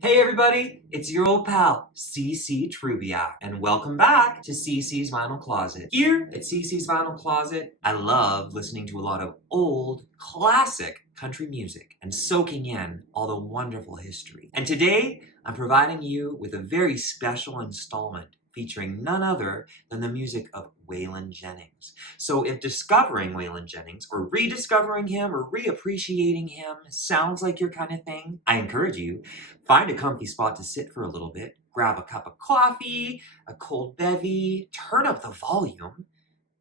Hey everybody, it's your old pal, CC Trubiak, and welcome back to CC's Vinyl Closet. Here at CC's Vinyl Closet, I love listening to a lot of old, classic country music and soaking in all the wonderful history. And today, I'm providing you with a very special installment featuring none other than the music of Waylon Jennings. So if discovering Waylon Jennings or rediscovering him or reappreciating him sounds like your kind of thing, I encourage you, find a comfy spot to sit for a little bit, grab a cup of coffee, a cold bevy, turn up the volume,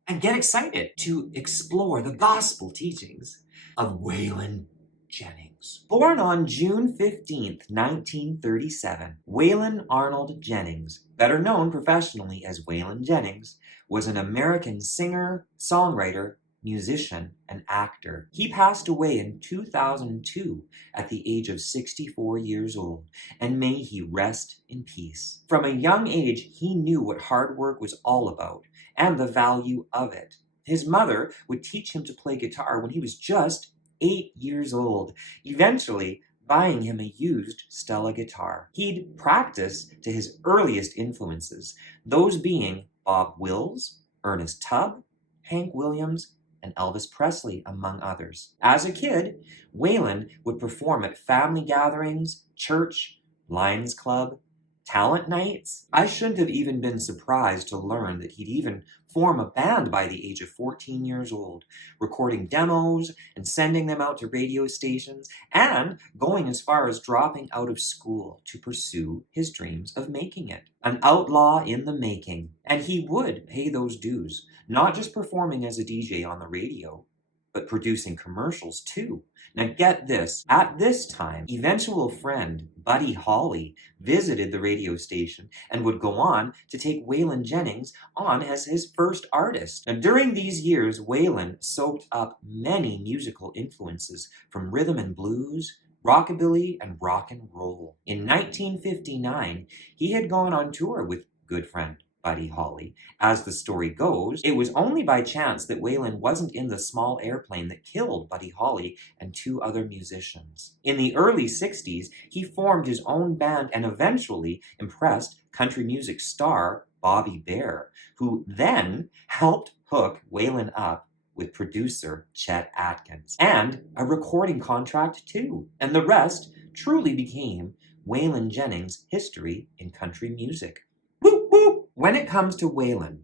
and get excited to explore the gospel teachings of Waylon Jennings. Born on June 15th, 1937, Waylon Arnold Jennings, better known professionally as Waylon Jennings, was an American singer, songwriter, musician, and actor. He passed away in 2002 at the age of 64 years old, and may he rest in peace. From a young age, he knew what hard work was all about and the value of it. His mother would teach him to play guitar when he was just 8 years old, eventually buying him a used Stella guitar. He'd practice to his earliest influences, those being Bob Wills, Ernest Tubb, Hank Williams, and Elvis Presley, among others. As a kid, Waylon would perform at family gatherings, church, Lions Club, talent nights. I shouldn't have even been surprised to learn that he'd even form a band by the age of 14 years old, recording demos and sending them out to radio stations, and going as far as dropping out of school to pursue his dreams of making it. An outlaw in the making. And he would pay those dues, not just performing as a DJ on the radio, but producing commercials too. Now get this, at this time, eventual friend Buddy Holly visited the radio station and would go on to take Waylon Jennings on as his first artist. Now during these years, Waylon soaked up many musical influences from rhythm and blues, rockabilly, and rock and roll. In 1959, he had gone on tour with good friend Buddy Holly. As the story goes, it was only by chance that Waylon wasn't in the small airplane that killed Buddy Holly and two other musicians. In the early 60s, he formed his own band and eventually impressed country music star Bobby Bare, who then helped hook Waylon up with producer Chet Atkins, and a recording contract too. And the rest truly became Waylon Jennings' history in country music. Woo woo! When it comes to Waylon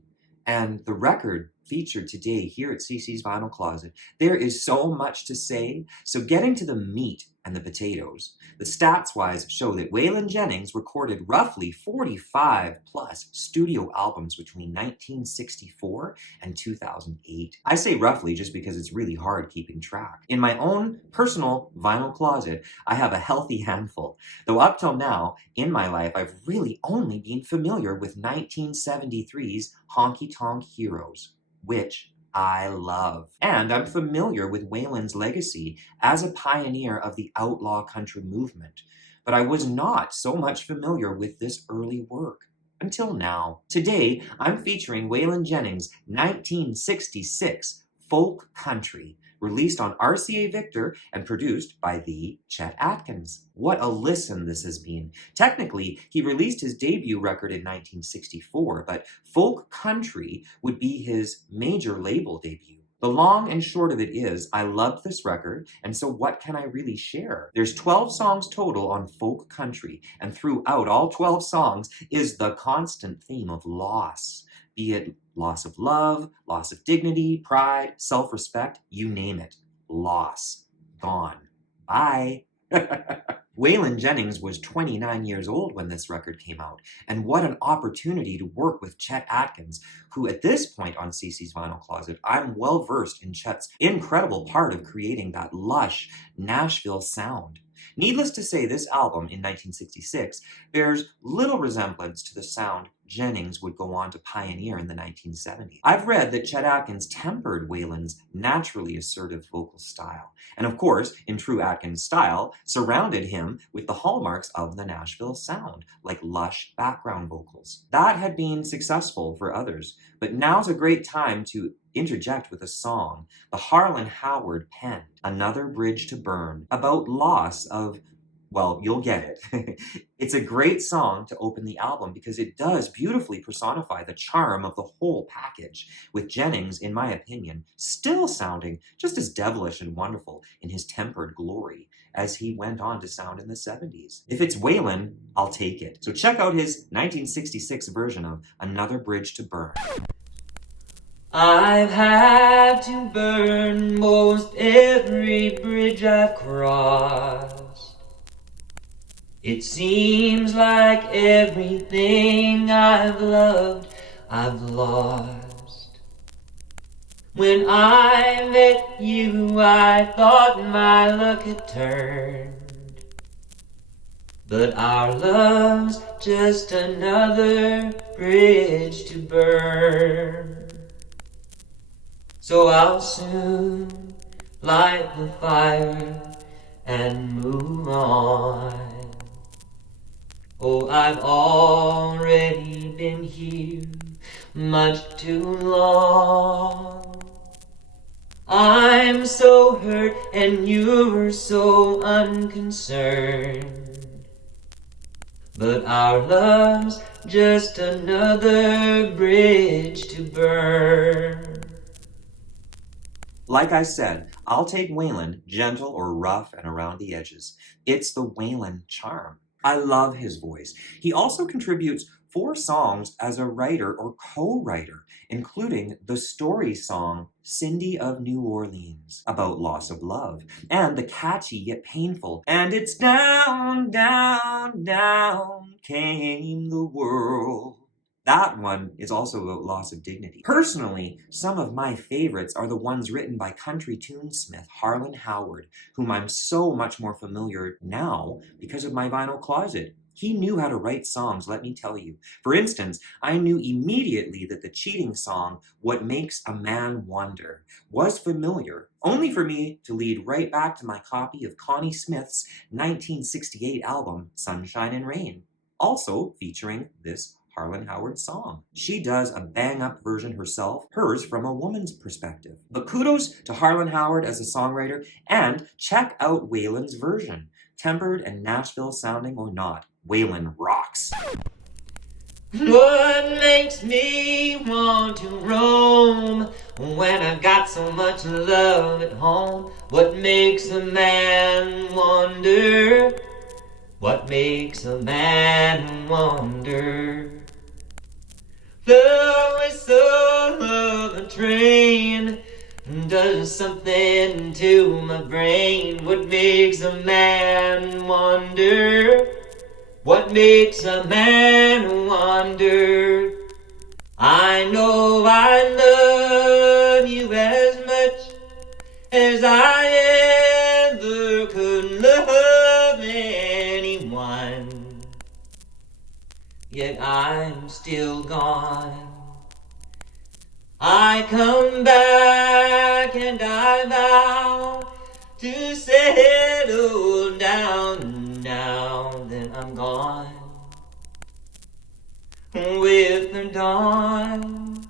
and the record featured today here at CC's Vinyl Closet, there is so much to say. So getting to the meat and the potatoes, the stats-wise show that Waylon Jennings recorded roughly 45 plus studio albums between 1964 and 2008. I say roughly just because it's really hard keeping track. In my own personal vinyl closet, I have a healthy handful, though up till now, in my life, I've really only been familiar with 1973's Honky Tonk Heroes, which I love. And I'm familiar with Waylon's legacy as a pioneer of the outlaw country movement, but I was not so much familiar with this early work until now. Today, I'm featuring Waylon Jennings' 1966 folk country, released on RCA Victor and produced by the Chet Atkins. What a listen this has been. Technically, he released his debut record in 1964, but folk country would be his major label debut. The long and short of it is, I loved this record, and so what can I really share? There's 12 songs total on folk country, and throughout all 12 songs is the constant theme of loss. Be it loss of love, loss of dignity, pride, self-respect, you name it. Loss. Gone. Bye. Waylon Jennings was 29 years old when this record came out, and what an opportunity to work with Chet Atkins, who at this point on CC's Vinyl Closet, I'm well versed in Chet's incredible part of creating that lush Nashville sound. Needless to say, this album in 1966 bears little resemblance to the sound Jennings would go on to pioneer in the 1970s. I've read that Chet Atkins tempered Waylon's naturally assertive vocal style, and of course, in true Atkins style, surrounded him with the hallmarks of the Nashville sound, like lush background vocals. That had been successful for others, but now's a great time to interject with a song the Harlan Howard penned, Another Bridge to Burn, about loss of Well, you'll get it. It's a great song to open the album because it does beautifully personify the charm of the whole package, with Jennings, in my opinion, still sounding just as devilish and wonderful in his tempered glory as he went on to sound in the 70s. If it's Waylon, I'll take it. So check out his 1966 version of Another Bridge to Burn. I've had to burn most every bridge I've crossed. It seems like everything I've loved, I've lost. When I met you, I thought my luck had turned. But our love's just another bridge to burn. So I'll soon light the fire and move on. Oh, I've already been here much too long. I'm so hurt and you're so unconcerned. But our love's just another bridge to burn. Like I said, I'll take Waylon, gentle or rough and around the edges. It's the Waylon charm. I love his voice. He also contributes 4 songs as a writer or co-writer, including the story song Cindy of New Orleans, about loss of love, and the catchy yet painful And It's Down, Down, Down Came the World. That one is also about loss of dignity. Personally, some of my favorites are the ones written by country tunesmith Harlan Howard, whom I'm so much more familiar now because of my vinyl closet. He knew how to write songs, let me tell you. For instance, I knew immediately that the cheating song, What Makes a Man Wonder, was familiar, only for me to lead right back to my copy of Connie Smith's 1968 album, Sunshine and Rain, also featuring this Harlan Howard song. She does a bang-up version herself, hers from a woman's perspective. But kudos to Harlan Howard as a songwriter, and check out Waylon's version. Tempered and Nashville sounding or not, Waylon rocks. What makes me want to roam when I've got so much love at home? What makes a man wonder? What makes a man wonder? The whistle of a train does something to my brain. What makes a man wonder? What makes a man wonder? I know I love you as much as I ever could love anyone. Yet I'm still gone. I come back and I vow to settle down. Now that I'm gone with the dawn.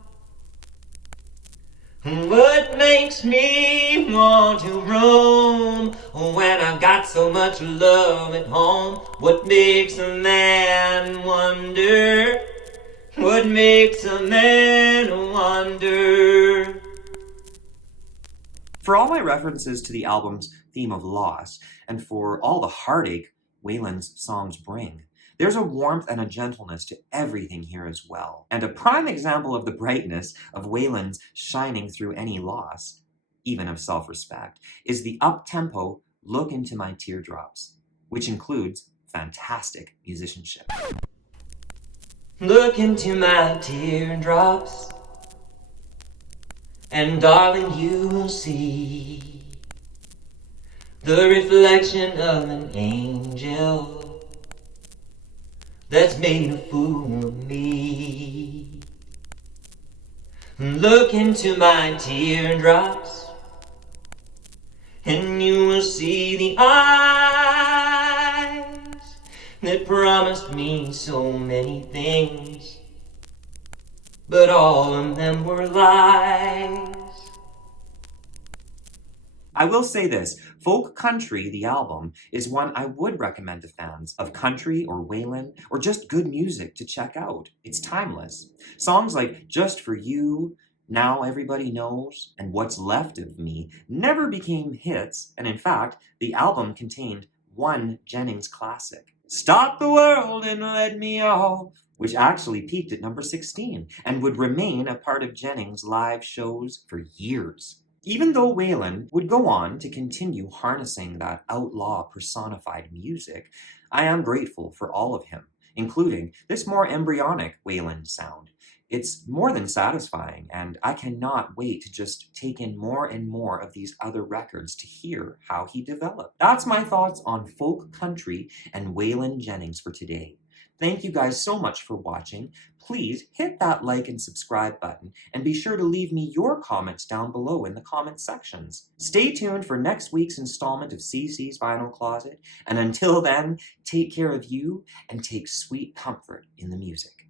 What makes me want to roam when I've got so much love at home? What makes a man wonder? What makes a man wonder? For all my references to the album's theme of loss, and for all the heartache Waylon's songs bring, there's a warmth and a gentleness to everything here as well. And a prime example of the brightness of Waylon's shining through any loss, even of self-respect, is the up-tempo Look Into My Teardrops, which includes fantastic musicianship. Look into my teardrops, and darling, you will see the reflection of an angel that's made a fool of me. Look into my teardrops, and you will see the eyes that promised me so many things, but all of them were lies. I will say this, Folk Country, the album, is one I would recommend to fans of country or Waylon or just good music to check out. It's timeless. Songs like Just For You, Now Everybody Knows, and What's Left of Me never became hits, and in fact, the album contained one Jennings classic, Stop the World and Let Me Out, which actually peaked at number 16 and would remain a part of Jennings' live shows for years. Even though Waylon would go on to continue harnessing that outlaw personified music, I am grateful for all of him, including this more embryonic Waylon sound. It's more than satisfying, and I cannot wait to just take in more and more of these other records to hear how he developed. That's my thoughts on folk country and Waylon Jennings for today. Thank you guys so much for watching. Please hit that like and subscribe button, and be sure to leave me your comments down below in the comment sections. Stay tuned for next week's installment of CC's Vinyl Closet, and until then, take care of you and take sweet comfort in the music.